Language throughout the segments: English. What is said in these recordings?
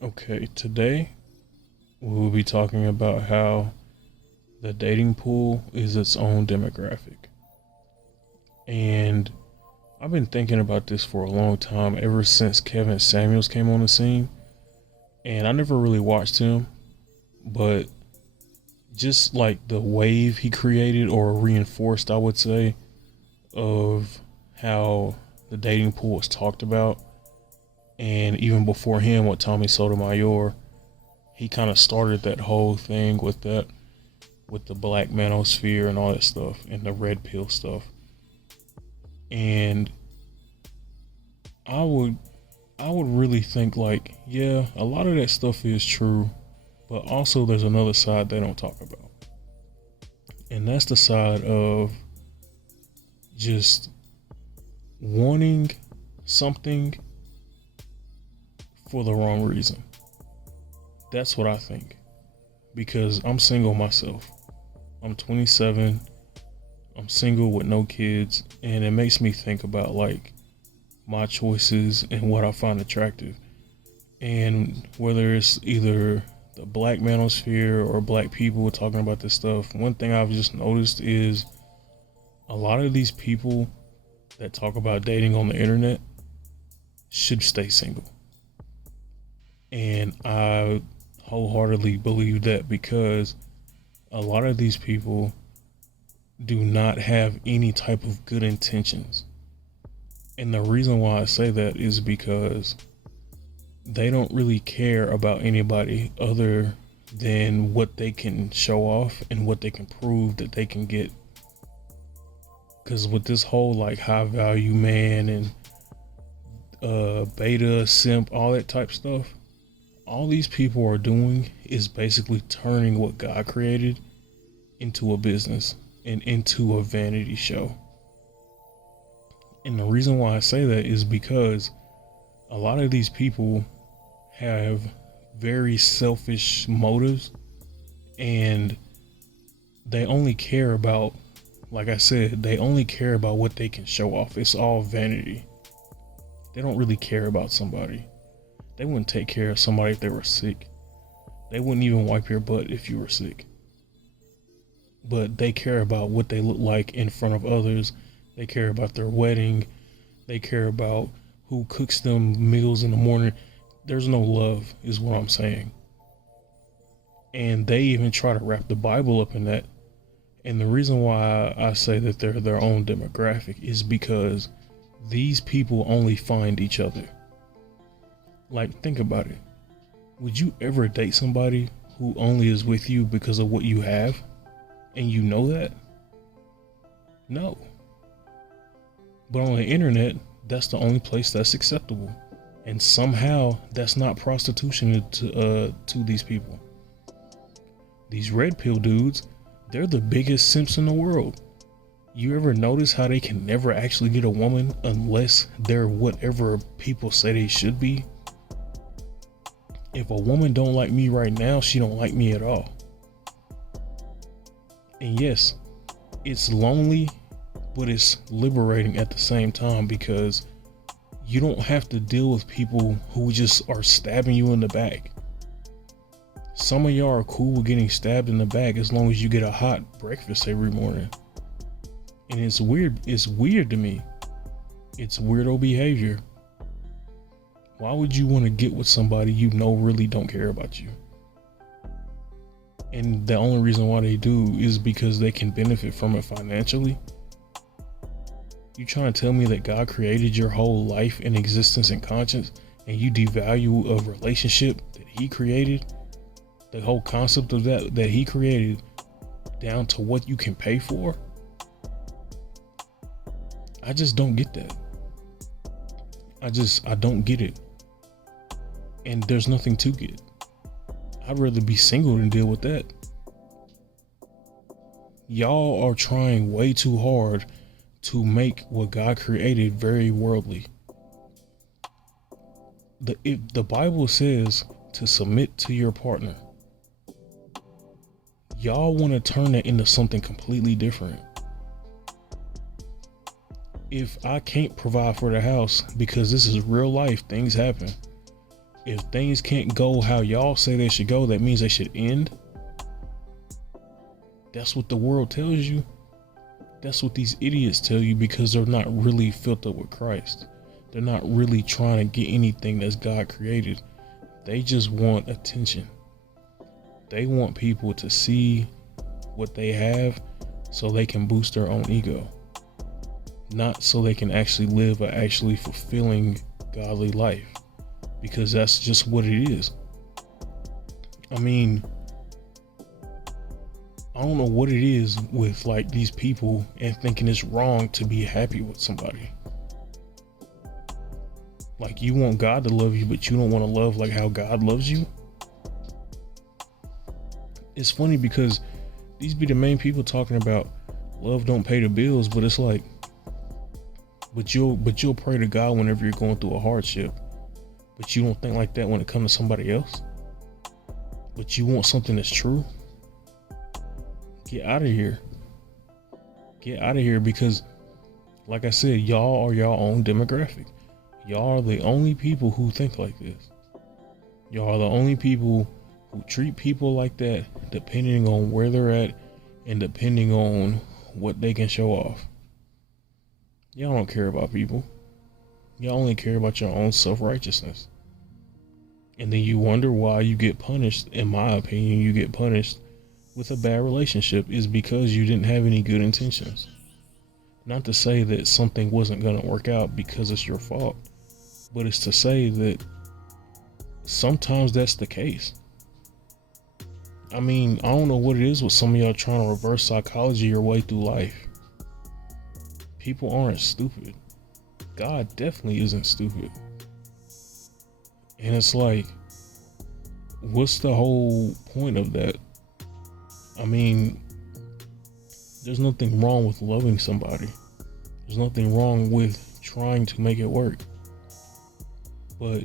Okay, today we will be talking about how the dating pool is its own demographic. And I've been thinking about this for a long time, ever since Kevin Samuels came on the scene. And I never really watched him, but just like the wave he created or reinforced, I would say, of how the dating pool was talked about. And even before him, with Tommy Sotomayor, he kind of started that whole thing with the black manosphere and all that stuff and the red pill stuff. And I would I would really think like, yeah, a lot of that stuff is true, but also there's another side they don't talk about. And that's the side of just wanting something for the wrong reason. That's what I think. Because I'm single myself. I'm 27. I'm single with no kids. And it makes me think about like my choices and what I find attractive. And whether it's either the black manosphere or black people talking about this stuff, one thing I've just noticed is a lot of these people that talk about dating on the internet should stay single. And I wholeheartedly believe that because a lot of these people do not have any type of good intentions. And the reason why I say that is because they don't really care about anybody other than what they can show off and what they can prove that they can get. Because with this whole like high value man and beta simp, all that type stuff, all these people are doing is basically turning what God created into a business and into a vanity show. And the reason why I say that is because a lot of these people have very selfish motives, and they only care about, like I said, they only care about what they can show off. It's all vanity. They don't really care about somebody. They wouldn't take care of somebody if they were sick. They wouldn't even wipe your butt if you were sick. But they care about what they look like in front of others. They care about their wedding. They care about who cooks them meals in the morning. There's no love, is what I'm saying. And they even try to wrap the Bible up in that. And the reason why I say that they're their own demographic is because these people only find each other. Like, think about it. Would you ever date somebody who only is with you because of what you have? And you know that? No. But on the internet, that's the only place that's acceptable. And somehow that's not prostitution to these people. These red pill dudes, they're the biggest simps in the world. You ever notice how they can never actually get a woman unless they're whatever people say they should be? If a woman don't like me right now, she don't like me at all. And yes, it's lonely, but it's liberating at the same time because you don't have to deal with people who just are stabbing you in the back. Some of y'all are cool with getting stabbed in the back as long as you get a hot breakfast every morning. And it's weird to me. It's weirdo behavior. Why would you want to get with somebody you know really don't care about you? And the only reason why they do is because they can benefit from it financially? You trying to tell me that God created your whole life and existence and conscience and you devalue a relationship that he created? The whole concept of that he created down to what you can pay for? I just don't get that. I don't get it. And there's nothing to get. I'd rather be single than deal with that. Y'all are trying way too hard to make what God created very worldly. If the Bible says to submit to your partner, y'all want to turn that into something completely different. If I can't provide for the house because this is real life, things happen. if things can't go how y'all say they should go, that means they should end. That's what the world tells you. That's what these idiots tell you, because they're not really filled up with Christ. They're not really trying to get anything that's God created. They just want attention. They want people to see what they have so they can boost their own ego. Not so they can actually live a actually fulfilling godly life. Because that's just what it is. I mean, I don't know what it is with like these people and thinking it's wrong to be happy with somebody. Like, you want God to love you, but you don't want to love like how God loves you. It's funny because these be the main people talking about love don't pay the bills, but it's like, but you'll pray to God whenever you're going through a hardship, but you don't think like that when it comes to somebody else. But you want something that's true. Get out of here. Get out of here, because like I said, y'all are your own demographic. Y'all are the only people who think like this. Y'all are the only people who treat people like that, depending on where they're at and depending on what they can show off. Y'all don't care about people. Y'all only care about your own self-righteousness. And then you wonder why you get punished. In my opinion, you get punished with a bad relationship is because you didn't have any good intentions. Not to say that something wasn't going to work out because it's your fault, but it's to say that sometimes that's the case. I mean, I don't know what it is with some of y'all trying to reverse psychology your way through life. People aren't stupid. God definitely isn't stupid. And it's like, what's the whole point of that? I mean, there's nothing wrong with loving somebody. There's nothing wrong with trying to make it work. But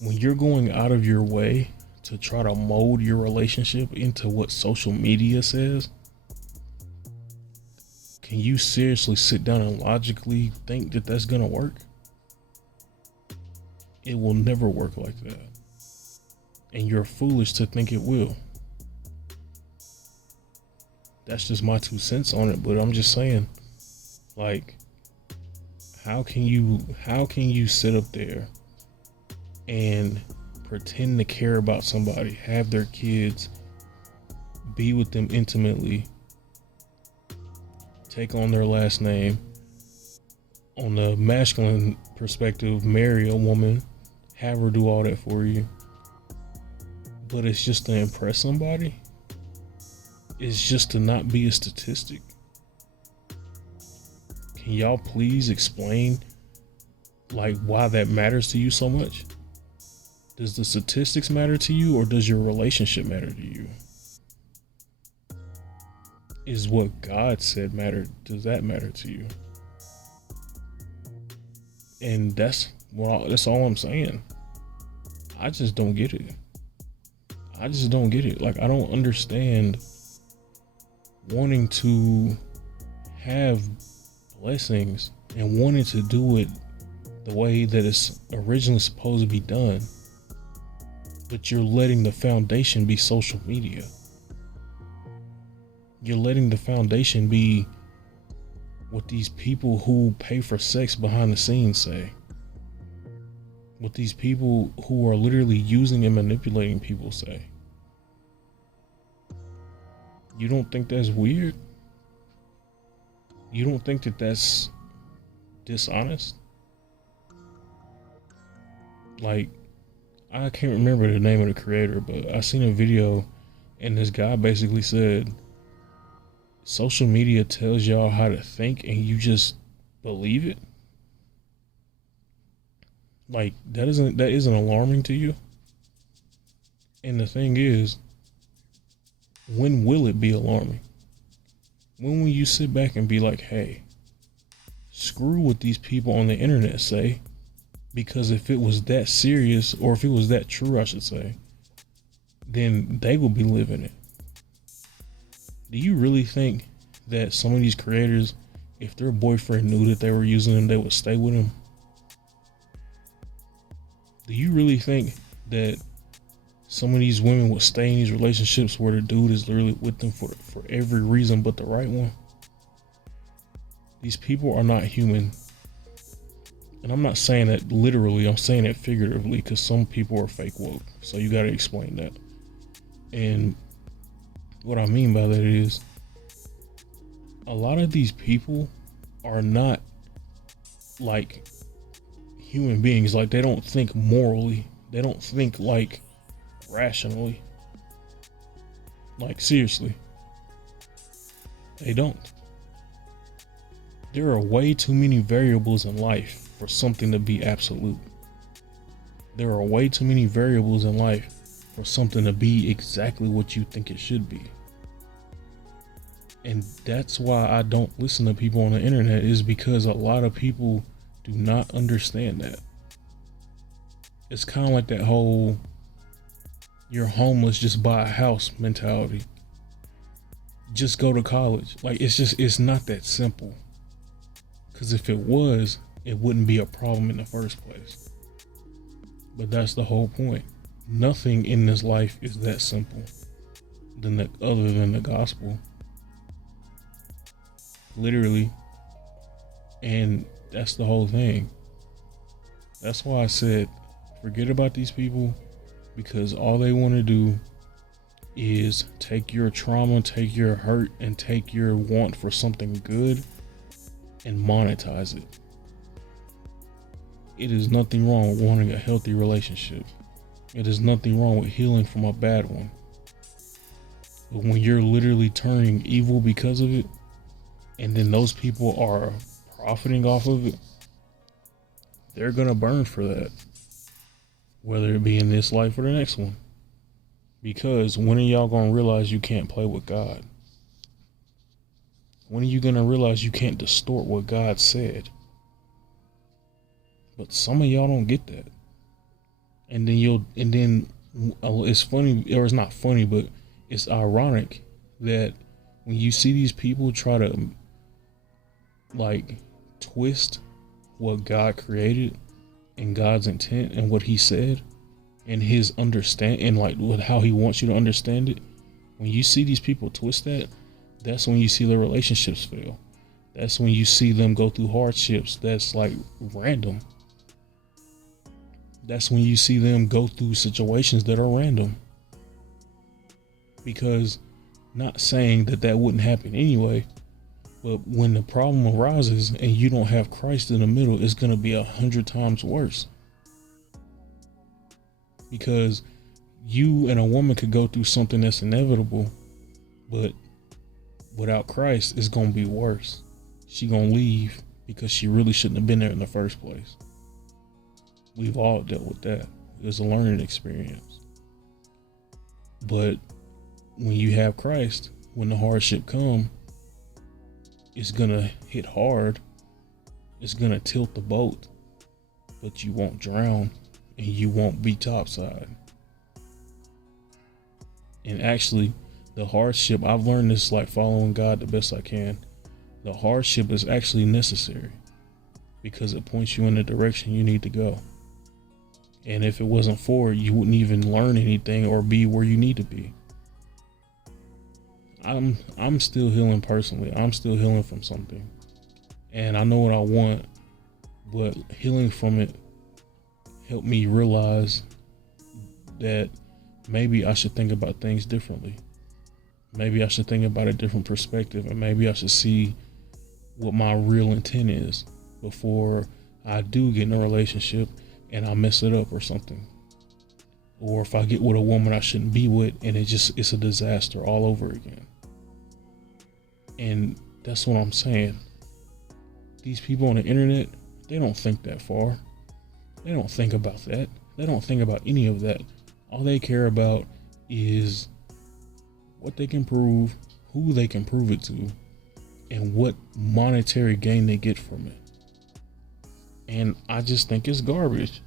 when you're going out of your way to try to mold your relationship into what social media says, can you seriously sit down and logically think that that's gonna work? It will never work like that. And you're foolish to think it will. That's just my 2 cents on it, but I'm just saying, like, how can you sit up there and pretend to care about somebody, have their kids, be with them intimately, take on their last name, on the masculine perspective, marry a woman, have her do all that for you, but it's just to impress somebody? It's just to not be a statistic? Can y'all please explain like why that matters to you so much? Does the statistics matter to you, or does your relationship matter to you? Is what God said matter? Does that matter to you? And that's all I'm saying. I just don't get it. I just don't get it. Like, I don't understand wanting to have blessings and wanting to do it the way that it's originally supposed to be done, but you're letting the foundation be social media. You're letting the foundation be what these people who pay for sex behind the scenes say. What these people who are literally using and manipulating people say. You don't think that's weird? You don't think that that's dishonest? Like, I can't remember the name of the creator, but I seen a video and this guy basically said, social media tells y'all how to think and you just believe it? Like, that isn't alarming to you? And the thing is, when will it be alarming? When will you sit back and be like, hey, screw what these people on the internet say, because if it was that serious, or if it was that true, I should say, then they will be living it. Do you really think that some of these creators, if their boyfriend knew that they were using them, they would stay with him? Do you really think that some of these women would stay in these relationships where the dude is literally with them for every reason but the right one. These people are not human. And I'm not saying that literally, I'm saying it figuratively, because some people are fake woke. So you got to explain that. And what I mean by that is, a lot of these people are not like human beings. Like, they don't think morally. They don't think like rationally. Like, seriously. They don't. There are way too many variables in life for something to be absolute. There are way too many variables in life for something to be exactly what you think it should be. And that's why I don't listen to people on the internet, is because a lot of people do not understand that. It's kind of like that whole you're homeless, just buy a house mentality. Just go to college. Like, it's not that simple. Because if it was, it wouldn't be a problem in the first place. But that's the whole point. Nothing in this life is that simple other than the gospel. Literally. And that's the whole thing. That's why I said, forget about these people, because all they want to do is take your trauma, take your hurt, and take your want for something good and monetize it. It is nothing wrong with wanting a healthy relationship. It is nothing wrong with healing from a bad one. But when you're literally turning evil because of it, and then those people are profiting off of it, they're gonna burn for that. Whether it be in this life or the next one. Because when are y'all gonna realize you can't play with God? When are you gonna realize you can't distort what God said? But some of y'all don't get that. And then it's funny, or it's not funny, but it's ironic that when you see these people try to like twist what God created and God's intent and what he said and his understand and like with how he wants you to understand it, when you see these people twist that, that's when you see their relationships fail. That's when you see them go through hardships that's like random. That's when you see them go through situations that are random. Because, not saying that wouldn't happen anyway, but when the problem arises and you don't have Christ in the middle, it's going to be 100 times worse. Because you and a woman could go through something that's inevitable, but without Christ, it's going to be worse. She going to leave because she really shouldn't have been there in the first place. We've all dealt with that. It's a learning experience. But when you have Christ, when the hardship comes, it's gonna hit hard. It's gonna tilt the boat, but you won't drown and you won't be topside. And actually, the hardship, I've learned this like following God the best I can. The hardship is actually necessary because it points you in the direction you need to go. And if it wasn't for it, you wouldn't even learn anything or be where you need to be. I'm still healing personally. I'm still healing from something. And I know what I want, but healing from it helped me realize that maybe I should think about things differently. Maybe I should think about a different perspective, and maybe I should see what my real intent is before I do get in a relationship and I mess it up or something. Or if I get with a woman I shouldn't be with and it's a disaster all over again. And that's what I'm saying. These people on the internet, they don't think that far. They don't think about that. They don't think about any of that. All they care about is what they can prove, who they can prove it to, and what monetary gain they get from it. And I just think it's garbage.